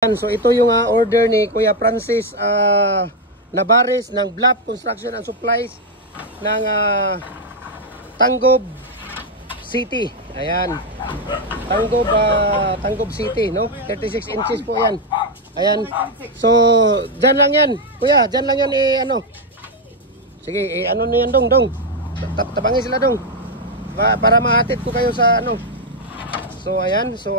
So ito yung order ni Kuya Francis Navarez ng Bluff Construction and Supplies ng Tanggob City. Ayan. Tanggob City, no? 36 inches po 'yan. Ayan. So diyan lang 'yan. Kuya, diyan lang 'yan ano. Sige, ano niyan dong. Tabangin sila dong. Para mahatid ko kayo sa ano. So ayan, so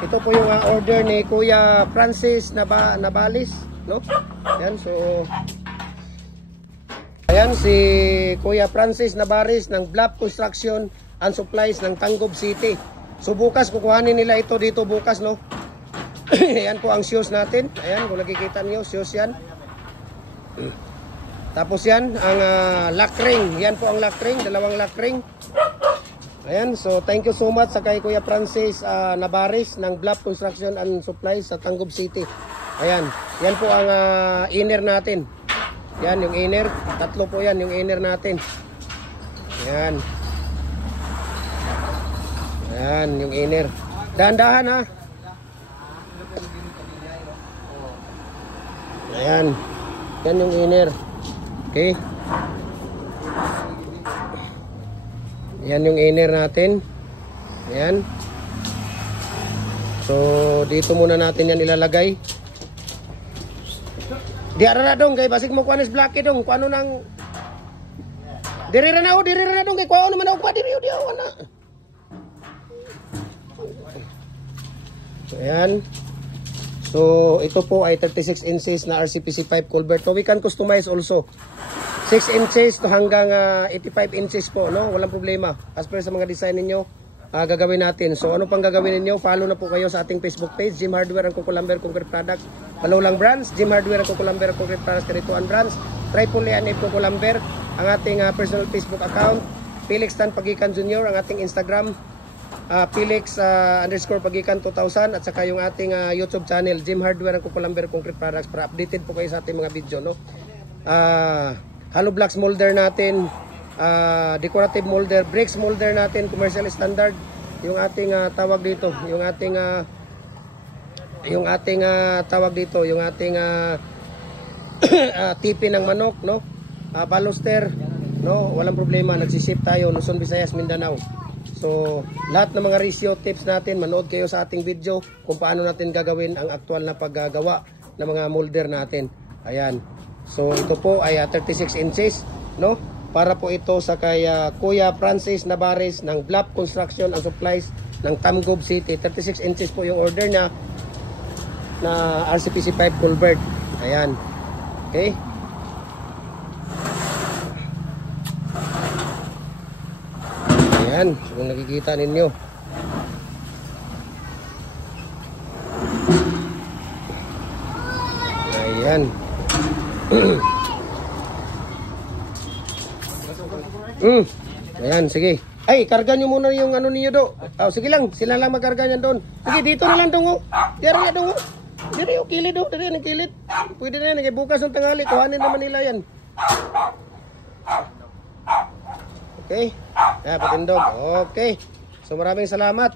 ito po yung order ni Kuya Francis Navarez, no? Ayan, so ayan si Kuya Francis Navarez ng Bluff Construction and Supplies ng Tanggob City. So bukas kukuhanin nila ito dito bukas, no? Ayan po ang shoes natin. Ayan, kung nakikita niyo, shoes yan. Tapos yan ang lock ring. Yan po ang lock ring, dalawang lock ring. Ayan, so thank you so much sa kay Kuya Francis Navarez ng Bluff Construction and Supplies sa Tanggob City. Ayan, yan po ang inner natin. Yan yung inner, tatlo po yan yung inner natin. Ayan. Ayan yung inner. Dahan-dahan ha. Ayan. Yan yung inner. Okay. Yan yung inner natin. Ayan. So, dito muna natin yan ilalagay. Di ara na dong, kay basig mo kuanis black dong. Kuano nang diri ra na dong kay kuano man ako pa diri di ako na. So, ayan. So, ito po ay 36 inches na RCPC pipe culvert. So, we can customize also. 6 inches to hanggang 85 inches po, no? Walang problema. As per sa mga design ninyo, gagawin natin. So, ano pang gagawin ninyo? Follow na po kayo sa ating Facebook page, Jim Hardware and Kukulamber Concrete Products. Follow lang brands, Jim Hardware and Kukulamber Concrete Products, Karituan brands, Triple A and F Kukulamber, ang ating personal Facebook account, Felix Tan Pagikan Jr., ang ating Instagram, Felix _Pagikan 2000, at saka yung ating YouTube channel, Jim Hardware and Kukulamber Concrete Products, para updated po kayo sa ating mga video, no? Hollow blocks molder natin, decorative molder, bricks molder natin, commercial standard, yung ating tawag dito, yung ating tawag dito, yung ating tipi ng manok, no? Baluster, no? Walang problema, nagsiship tayo Luzon, Visayas, Mindanao. So, lahat ng mga ratio tips natin, manood kayo sa ating video kung paano natin gagawin ang aktual na paggagawa ng mga molder natin. Ayan. So ito po ay 36 inches, no? Para po ito sa kay Kuya Francis Navarez ng Bluff Construction and Supplies ng Tanggob City. 36 inches po yung order niya na RCPC pipe culvert. Ayan. Okay? Ayan, so kung nakikita ninyo. Ayan. Ayan, sige. Ay, karga nyo muna yung ano niyo do. Sige lang, sila lang magkarga niyan doon. Sige, dito na lang dong. Dito na dong. Dito yung kilid do. Dito yung kilid. Pwede na yan, bukas ng tanghali. Kuhanin naman nila yan. Okay. Patindog. Okay. So maraming salamat.